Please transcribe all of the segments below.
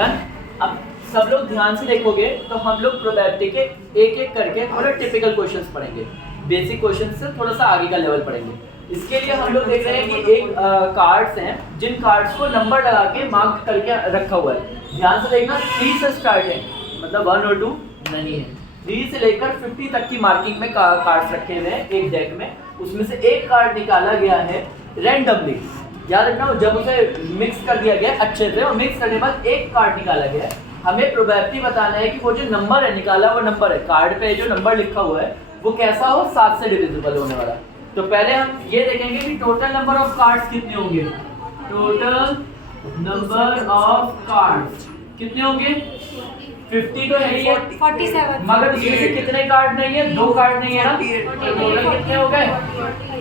Done. अब सब लोग ध्यान से देखोगे तो हम लोग प्रोबेबिलिटी के एक एक करके थोड़ा टिपिकल क्वेश्चंस पढ़ेंगे, बेसिक क्वेश्चन से थोड़ा सा आगे का लेवल पढ़ेंगे। इसके लिए हम लोग देख रहे हैं कि एक कार्ड्स हैं जिन कार्ड्स को नंबर लगा के मार्क करके रखा हुआ है। ध्यान से देखना, 3 से स्टार्ट है, मतलब 1 और 2 नहीं है। 3 से लेकर 50 तक की मार्किंग में कार्ड्स रखे हुए हैं एक डेक में, उसमें से एक कार्ड निकाला गया है रैंडमली। याद रखना, जब उसे मिक्स कर दिया गया अच्छे से और मिक्स करने के बाद एक कार्ड निकाला गया है, हमें प्रोबेबिलिटी बताना है कि वो जो नंबर है निकाला हुआ नंबर है, कार्ड पे जो नंबर लिखा हुआ है वो कैसा हो, 7 से डिविजिबल होने वाला। तो पहले हम ये देखेंगे कि टोटल नंबर ऑफ कार्ड्स कितने होंगे। टोटल नंबर ऑफ कार्ड्स कितने होंगे? 50 तो है ही है, 47, मगर इसमें से कितने कार्ड नहीं है? 2 कार्ड नहीं है ना, तो टोटल कितने हो गए?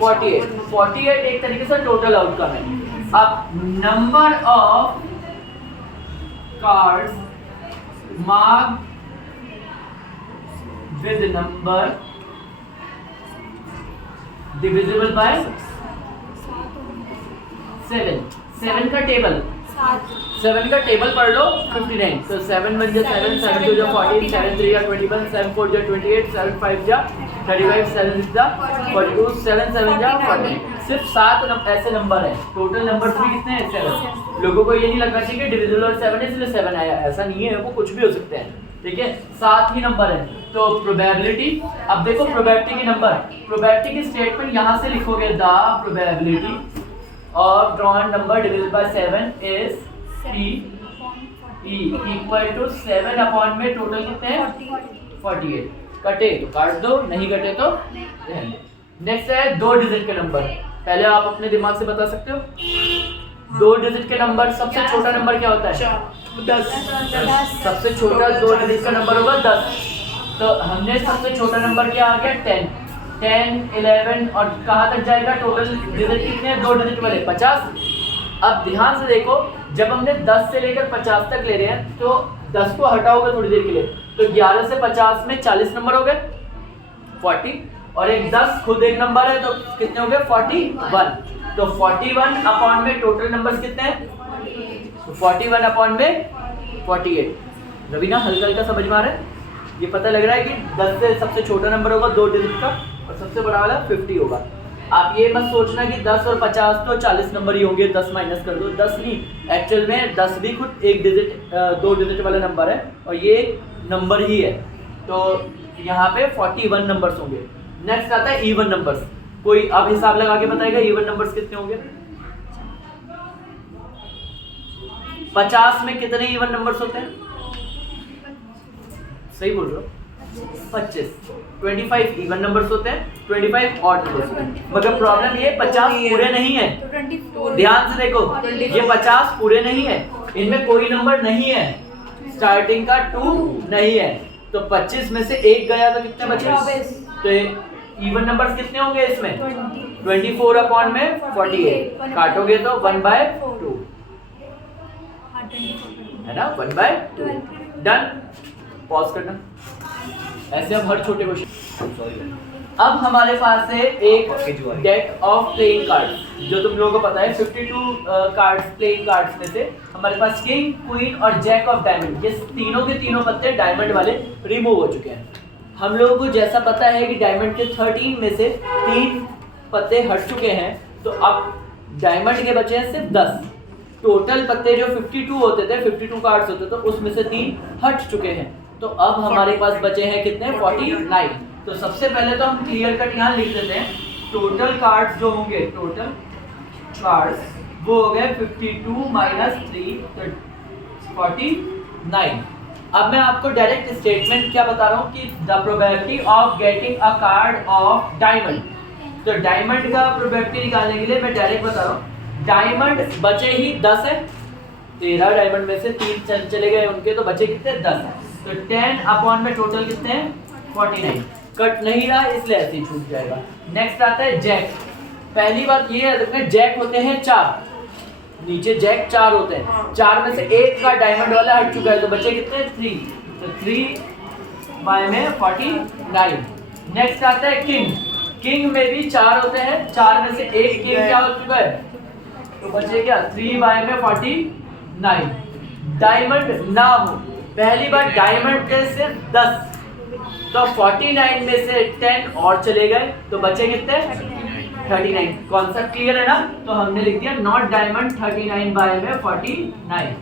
48 एक तरीके से टोटल आउटकम है। अब number of cards marked with number divisible by 7 का टेबल, 7 का टेबल पढ़ लो। 59, तो 7 1 जा 7, 7 2 जा 14, 7 3 जा 21, 7 4 जा 28, 7 5 जा 35, 7 6 जा 42, 7 7 जा 40। सिर्फ 7 ऐसे नंबर हैं। टोटल नंबर्स भी कितने हैं? 7। लोगों को ये नहीं लगना चाहिए कि डिविजिबल और 7 है इसलिए 7 आया, ऐसा नहीं है, वो कुछ भी हो सकते हैं, ठीक है। 7 ही नंबर है। तो प्रोबेबिलिटी, अब देखो प्रोबेबिलिटी के नंबर, प्रोबेबिलिटी की स्टेटमेंट यहाँ से लिखोगे, the probability of drawn number divisible by 7 is P equal to 7 upon में टोटल कितने हैं? 48। कटे तो काट दो, नहीं कटे तो रहने दो। नेक्स्ट है 2 डिजिट के नंबर। पहले आप अपने दिमाग से बता सकते हो 2 डिजिट के नंबर, सबसे छोटा नंबर क्या होता है? 10। सबसे छोटा 2 डिजिट का नंबर होगा 10। तो हमने सबसे छोटा नंबर क्या आ गया? 10, 11 और कहाँ तक जाएगा? टोटल डिजिट कितने हैं 2 डिजिट वाले? 50। अब ध्यान से देखो, जब हमने 10 से लेकर 50 तक ले रहे हैं तो 10 को हटाओगे थोड़ी देर के लिए, तो 11 से 50 में 40 नंबर हो गए, 40, और एक 10 खुद एक नंबर है तो कितने हो गए? 41। तो 41 अपॉन में टोटल नंबर्स कितने हैं? तो 41 अपॉन में 48। रवीना हल्का हल्का समझ में आ रहा है? ये पता लग रहा है कि 10 से सबसे छोटा नंबर होगा 2 डिजिट का और सबसे बड़ा वाला 50 होगा। आप ये मत सोचना कि 10 और 50 तो 40 नंबर ही होंगे, 10 माइनस कर दो। 10 नहीं, एक्चुअल में 10 भी खुद एक डिजिट 2 डिजिट वाला नंबर है और ये एक नंबर ही है। तो यहाँ पे 41 नंबर्स होंगे। नेक्स्ट आता है इवन नंबर्स। कोई अब हिसाब लगा के बताएगा इवन नंबर्स कितने होंगे? 50 में कितने इवन नंबर्स होते हैं? सही बोल रहे हो, 25। 25 इवन नंबर्स होते हैं, 25 ऑड नंबर्स होते हैं। मगर प्रॉब्लम ये 50 पूरे नहीं है। ध्यान से देखो, ये 50 पूरे नहीं है, इनमें कोई नंबर नहीं है, स्टार्टिंग का 2 नहीं है। तो 25 में से एक गया तो कितने बचे? तो इवन नंबर्स कितने होंगे इसमें? 24 अपॉन में 48, काटोगे तो 1/2 है ना, 1/2। डन। पॉज करना। ऐसे अब हर छोटे क्वेश्चन। अब हमारे पास है एक डेक ऑफ प्लेइंग कार्ड्स, जो तुम लोगों को पता है 52 कार्ड्स प्लेइंग कार्ड्स में से हमारे पास किंग, क्वीन और जैक ऑफ डायमंड, ये तीनों के तीनों पत्ते डायमंड वाले रिमूव हो चुके हैं। हम लोगों को जैसा पता है कि डायमंड के 13 में से 3 पत्ते हट चुके हैं, तो अब डायमंड के बचे हैं सिर्फ 10। टोटल पत्ते जो 52 होते थे, 52 कार्ड्स होते थे, उसमें से 3 हट चुके हैं। तो अब हमारे पास बचे हैं कितने? 49। तो सबसे पहले तो हम क्लियर कट यहाँ लिख देते हैं, टोटल कार्ड्स जो होंगे, टोटल कार्ड्स वो हो गए 52 माइनस 3, तो 49। अब मैं आपको डायरेक्ट स्टेटमेंट क्या बता रहा हूँ कि the probability of getting a card of diamond. तो डायमंड का प्रोबेबिलिटी निकालने के लिए मैं डायरेक्ट बता रहा हूँ, डायमंड बचे ही 10 है, 13 डायमंड में से 3 चले गए उनके, तो बचे कितने? 10 है। तो 10 अपॉन में टोटल कितने हैं? 49। कट नहीं रहा इसलिए ऐसे ही छूट जाएगा। नेक्स्ट आता है जैक। पहली बात ये है, जैक होते हैं 4, नीचे जैक 4 होते हैं, 4 में से एक का डायमंड वाला हट चुका है, तो बचे कितने? 3। तो 3 बाय में 49। नेक्स्ट आता है किंग। किंग में भी 4 होते हैं, 4 में से एक किंग क्या हो चुका है, तो बचे क्या? 3 बाय में 49। डायमंड ना हो, पहली बार डायमंड थे सिर्फ 10, तो 49 में से 10 और चले गए तो बचे कितने 39। कॉन्सेप्ट क्लियर है ना? तो हमने लिख दिया नॉट डायमंड 39 बाय में 49।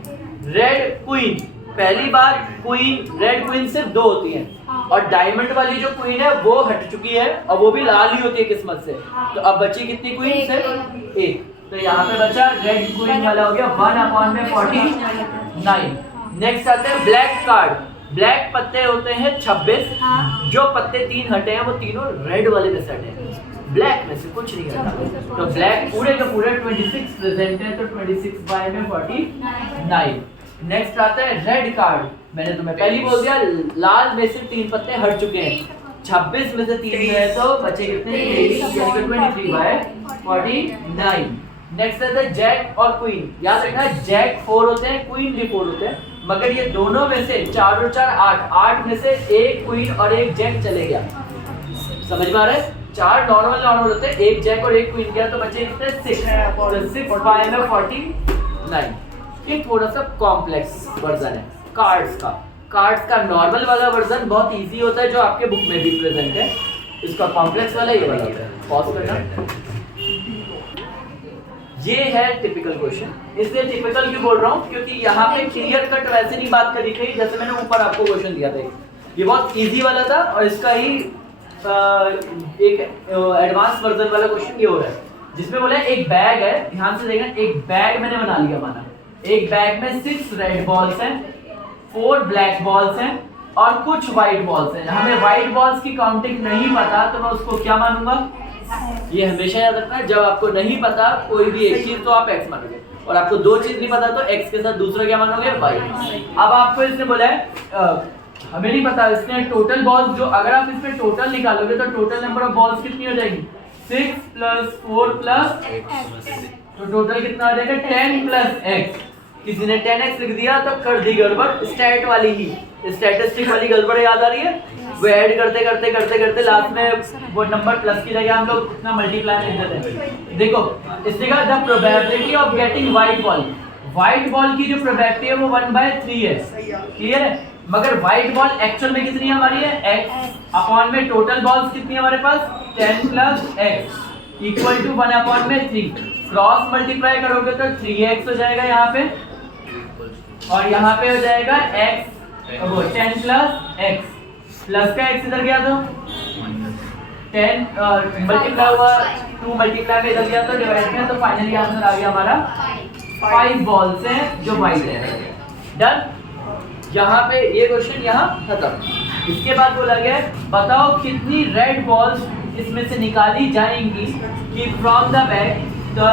रेड क्वीन, पहली बार क्वीन, रेड क्वीन सिर्फ 2 होती हैं और डायमंड वाली जो क्वीन है वो हट चुकी है और वो भी लाल ही होती है किस्मत से। तो अब बची कितनी क्वीन? सिर्फ 1। तो यहाँ पे बचा रेड क्वीन वाला हो गया 1/49। नेक्स्ट आते हैं ब्लैक कार्ड। ब्लैक पत्ते होते हैं 26, जो पत्ते 3 हटे हैं वो तीनों रेड वाले में से हटे हैं, ब्लैक में से कुछ नहीं हटा। तो ब्लैक पूरे का पूरे 26 प्रेजेंट है, तो 26 बाय में 49। नेक्स्ट आता है रेड कार्ड। मैंने तुम्हें पहले बोल दिया लाल में से 3 पत्ते हट चुके हैं, 26 में से 3 है तो बचे कितने 23 यानी कि 23 बाय 49। नेक्स्ट आता है जैक और क्वीन। याद रखना जैक 4 होते हैं, क्वीन भी 4 होते हैं, मगर ये दोनों में से 4 और 4 8, 8 में से एक क्वीन और एक जैक चले गया। समझ में आ रहा है? 4 नॉर्मल होते हैं, एक जैक और एक क्वीन गया तो बचे कितने 6, तो 6 बाय में 49। ये थोड़ा सा कॉम्प्लेक्स वर्जन है कार्ड्स का। कार्ड्स का नॉर्मल वाला वर्जन बहुत इजी होता है जो आपके बुक में भी प्रेजेंट है, इसका कॉम्प्लेक्स वाला ये वाला होता है। पॉज करना। ये है टिपिकल क्वेश्चन, इसलिए टिपिकल क्यों बोल रहा हूँ क्योंकि यहाँ पे क्लियर कट वैसे नहीं बात करी गई जैसे मैंने ऊपर आपको क्वेश्चन दिया था। ये बहुत इजी वाला था और इसका ही एक एडवांस वर्जन वाला क्वेश्चन ये हो रहा है जिसमें बोला है एक बैग है, ध्यान से देखना, एक बैग मैंने बना लिया माना, एक बैग में 6 रेड बॉल्स हैं, 4 ब्लैक बॉल्स हैं और कुछ व्हाइट बॉल्स हैं। हमें व्हाइट बॉल्स की काउंटिंग नहीं पता तो मैं उसको क्या मानूंगा? ये हमेशा याद रखना, जब आपको नहीं पता कोई भी एक चीज तो आप x मानोगे और आपको 2 चीज नहीं पता तो x के साथ दूसरा क्या मानोगे? y। अब आपको इसने बोला है हमें नहीं पता, इसने टोटल बॉल्स जो अगर आप इसमें टोटल निकालोगे तो टोटल नंबर ऑफ बॉल्स कितनी हो जाएगी? 6 + 4 + x, तो टोटल कितना आ जाएगा 10 + x। किसी ने 10x लिख दिया तो कर दी गड़बड़, स्टैट वाली ही स्टैटिस्टिक वाली गड़बड़ याद आ रही है? वो ऐड करते करते करते करते लास्ट में वो नंबर प्लस की जगह हम लोग इतना मल्टीप्लाई लिख देते हैं। देखो इसने कहा the probability of getting white ball, white ball की जो प्रोबेबिलिटी है वो 1/3 है, क्लियर है? मगर व्हाइट बॉल एक्चुअल में कितनी हमारी है? x अपॉन में टोटल बॉल्स कितनी हमारे पास 10 + x equal to 1/3। Cross multiply करोगे तो 3x हो जाएगा यहाँ पे और यहाँ पे हो जाएगा x, वो 10 + x प्लस का x इधर गया तो 10 मल्टीप्लाई हुआ, 2 मल्टीप्लाई में इधर गया तो डिवाइड में, तो फाइनली आंसर आ गया हमारा 5 बॉल्स हैं जो व्हाइट है। डन। यहाँ पे ये क्वेश्चन यहाँ खत्म। इसके बाद बोला गया बताओ कितनी रेड बॉल्स इसमें से निकाली जाएंगी कि फ्रॉम द बैग तो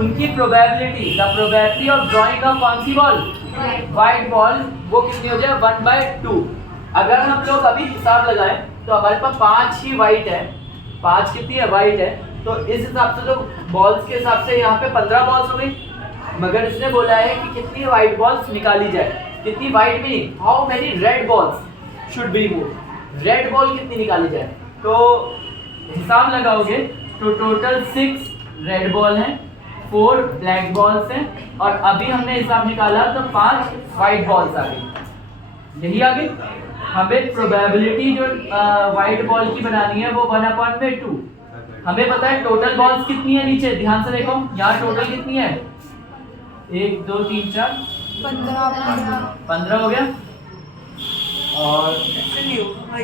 उनकी probability, the probability of drawing अ कौन सी बॉल? व्हाइट बॉल, वो कितनी हो जाए 1/2। अगर हम लोग अभी हिसाब लगाएं तो हमारे पास 5 ही व्हाइट है, 5 कितनी है? व्हाइट है, तो इस हिसाब से तो बॉल्स के हिसाब से यहाँ पे 15 बॉल्स हो गई, मगर इसने बोला है कि कितनी व्हाइट बॉल्स निकाली जाए, कितनी व्हाइट भी, how many red balls should be move, red ball कितनी निकाली जाए। तो हिसाब लगाओगे तो टोटल 6 रेड बॉल हैं, 4 ब्लैक बॉल्स हैं और अभी हमने हिसाब निकाला तो 5 व्हाइट बॉल्स आ गई। यही आ गई। हमें प्रोबेबिलिटी जो व्हाइट बॉल की बनानी है वो 1/2। हमें पता है टोटल बॉल्स कितनी है नीचे, ध्यान से देखो यहाँ टोटल कितनी है 1 2 3 4 15 हो गया और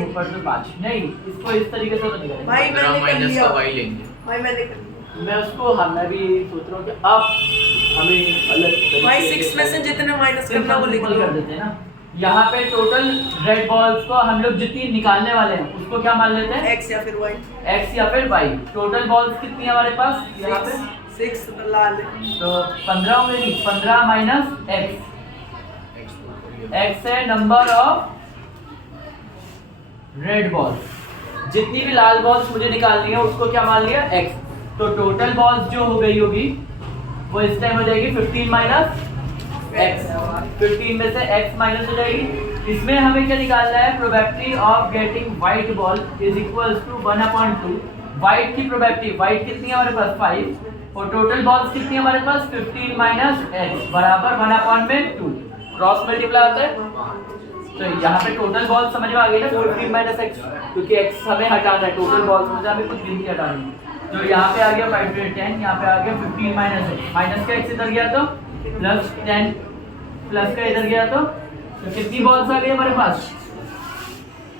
ऊपर से 5 नहीं, इसको इस तरीके से तो नहीं करेंगे भाई मैंने कर लिया भाई लेंगे भाई मैंने कर लिया मैं उसको मैं भी सोच रहा हूँ कि अब हमें अलग भाई 6 में से जितने माइनस करना वो लिख लो कर देते हैं ना। यहाँ पे टोटल रेड बॉल्स को हम लोग जितनी निकालने वाले हैं उसको क्या मान लेते हैं? x या फिर y, x या फिर y। टोटल बॉल्स कितनी है हमारे पास यहाँ पे 6 लाल तो 15 हो गई, 15 माइनस x है नंबर ऑफ रेड बॉल्स। जितनी भी लाल बॉल्स मुझे निकालनी है उसको क्या मान लिया? x। तो टोटल बॉल्स जो हो गई होगी वो इस टाइम हो जाएगी 15 माइनस x। 15 में से x माइनस हो जाएगी। इसमें हमें क्या निकालना है? Probability of getting white ball is equals to 1/2। White की प्रोबेबिलिटी, व्हाइट कितनी है हमारे पास 5 और टोटल बॉल्स कितनी है हमारे पास 15 माइनस x बराबर 1/2। क्रॉस मल्टीप्लाई होता है, तो यहाँ पे टोटल बॉल समझ में आ गई ना, 14 माइनस एक्स, क्योंकि एक्स हमें हटाना है, टोटल बॉल मुझे हमें कुछ गिनती हटानी है। तो यहाँ पे आ गया 5 to 10, यहाँ पे आ गया 15 माइनस एक्स, माइनस का एक्स इधर गया तो प्लस 10, प्लस का इधर गया तो कितनी बॉल्स आ गई हमारे पास?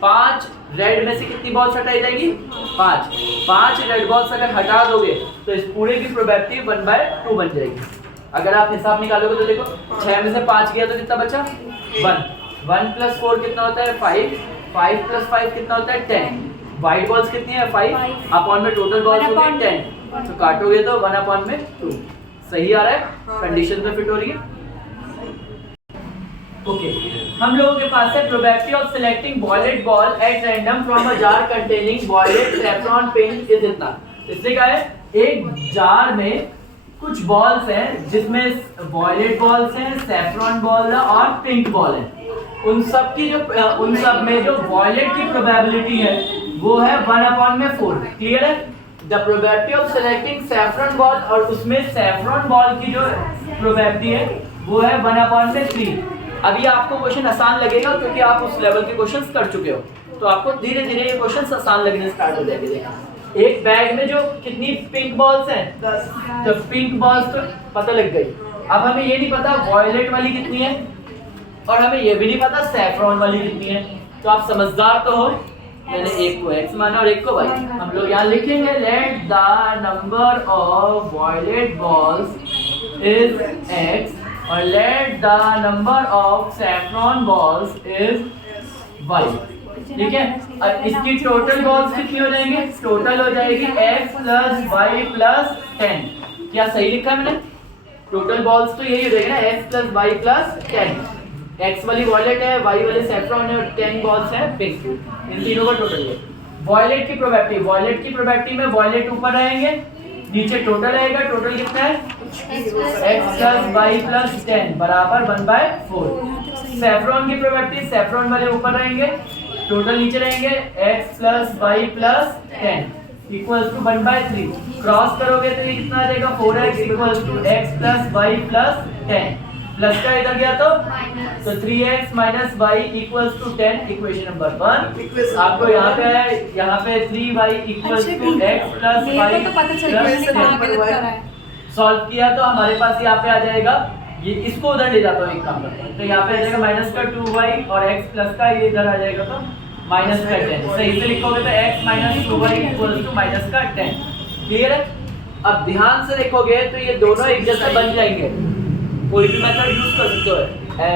5। रेड में से कितनी बॉल्स हटाई जाएगी? 5 रेड बॉल्स अगर हटा दोगे तो इस पूरे की प्रोबेबिलिटी 1/2 बन जाएगी। अगर आप हिसाब निकालोगे तो देखो 6 में से 5 गया तो कितना बचा? 1 प्लस 4 कितना होता है? 5 प्लस 5 कितना होता है? 10। वाइट बॉल्स कितनी है? 5 अपॉन में टोटल बॉल्स होगी 10, तो काटोगे तो 1/2। सही आ रहा है? कंडीशन में फिट हो रही है? ओके, हम लोगों के पास है probability of selecting violet ball at random from a jar containing violet saffron pink is इतना। इससे क्या है, एक जार में कुछ बॉल्स हैं जिसमें वॉयलेट बॉल्स हैं, सैफरॉन बॉल है और पिंक बॉल है। उन सब में जो वॉयलेट की प्रोबेबिलिटी है वो है 1/4। क्लियर है? The probability of selecting saffron ball, और उसमें सैफरॉन बॉल की जो प्रोबेबिलिटी है वो है 1/3। अभी आपको क्वेश्चन आसान लगेगा क्योंकि आप उस लेवल के क्वेश्चंस कर चुके हो, तो आपको धीरे धीरे ये क्वेश्चंस आसान लगने स्टार्ट हो जाएंगे। देखा, एक बैग में जो कितनी पिंक बॉल्स हैं? 10। तो पिंक बॉल्स तो पता लग गई। अब हमें ये नहीं पता वॉयलेट वाली कितनी है, और हमें ये भी नहीं पता सैफरॉन वाली कितनी है। तो आप समझदार तो हो, मैंने एक को x माना और एक को y। हम लोग यहाँ लिखेंगे let the number of violet balls is x और let the number of saffron balls is y। ठीक है, अब इसकी टोटल बॉल्स कितनी हो जाएंगी? टोटल हो जाएगी x प्लस y प्लस 10। क्या सही लिखा है मैंने? टोटल बॉल्स तो यही हो जाएगी ना, x plus y plus 10। x वाली वॉयलेट है, y वाले सैफरॉन है और 10 बॉल्स है पिंक। इन तीनों का टोटल है। वॉयलेट की प्रोबेबिलिटी में वॉयलेट ऊपर रहेंगे, नीचे टोटल आएगा। टोटल कितना है? x प्लस y प्लस 10 बराबर 1/4। सैफरॉन की प्रोबेबिलिटी, सैफरॉन वाले ऊपर रहेंगे, टोटल नीचे रहेंगे, x plus y plus 10 equals to 1/3। Cross करोगे तो ये कितना आ जाएगा? 4x equals to x plus y plus 10। Plus का इधर गया तो 3x minus y equals to 10। Equation number 1 आपको यहाँ पे 3y equals to x plus y solve किया तो हमारे पास यहाँ पे आ जाएगा, ये इसको उधर ले जाता हूँ एक काम करते हैं, तो यहाँ पे आ जाएगा माइनस का 2y और x प्लस का ये इधर आ जाएगा तो माइनस का 10। सही से लिखोगे तो x minus 2y equals to minus का 10। क्लियर है? अब ध्यान से देखोगे तो ये दोनों एक जैसे बन जाएंगे। कोई भी मेथड यूज कर सकते हो,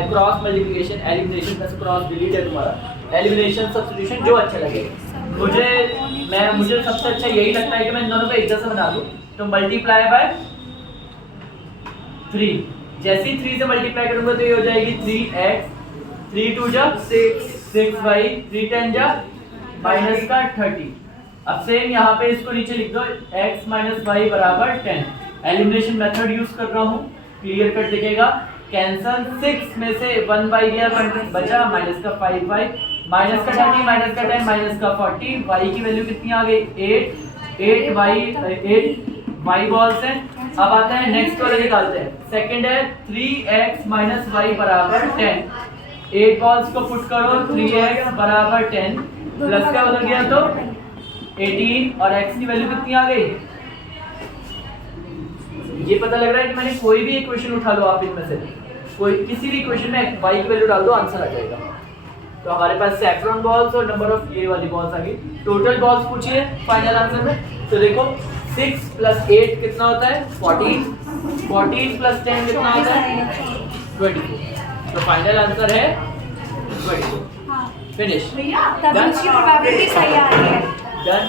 क्रॉस मल्टीप्लिकेशन, एलिमिनेशन में से क्रॉस डिलीट है तुम्हारा, एलिमिनेशन, सब्स्टिट्यूशन, जो अच्छा लगे। मुझे सबसे अच्छा यही लगता है कि मैं इन दोनों को एक जैसा बना दूं। तो मल्टीप्लाई बाय 3, जैसे ही 3 से मल्टीप्लाई करूंगा तो ये हो जाएगी 3x, 3 2 जा 6y, 3 10 जा माइनस का 30। अब सेम यहाँ पे इसको नीचे लिख दो, x माइनस y बराबर 10। एलिमिनेशन मेथड यूज कर रहा हूँ, क्लियर कट दिखेगा। कैंसल, 6 में से 1 बाई गया, बचा माइनस का 5y, माइनस का 30, माइनस का 10, माइनस का 40। y की वैल्यू कितनी आ गई? 8y बॉल्स हैं। अब आता है नेक्स्ट वाले निकालते हैं। सेकंड है 3x माइनस y बराबर 10। 8 बॉल्स को पुट करो, 3x बराबर 10 प्लस का उधर गया तो 18 और x की वैल्यू कितनी आ गई? ये पता लग रहा है कि मैंने कोई भी इक्वेशन उठा लो, आप इनमें से कोई किसी भी इक्वेशन में y की वैल्यू डाल दो, आंसर आ जाएगा। तो हमारे पास सैफरॉन बॉल्स और नंबर ऑफ ये वाली बॉल्स आ गई। टोटल बॉल्स पूछिए फाइनल आंसर में। तो देखो 6 प्लस 8 कितना होता है? 14, 14 प्लस 10 कितना होता है? 24। तो फाइनल आंसर है 24। फिनिश। तभी उसकी प्रोबेबिलिटी सही आ रही है। डन।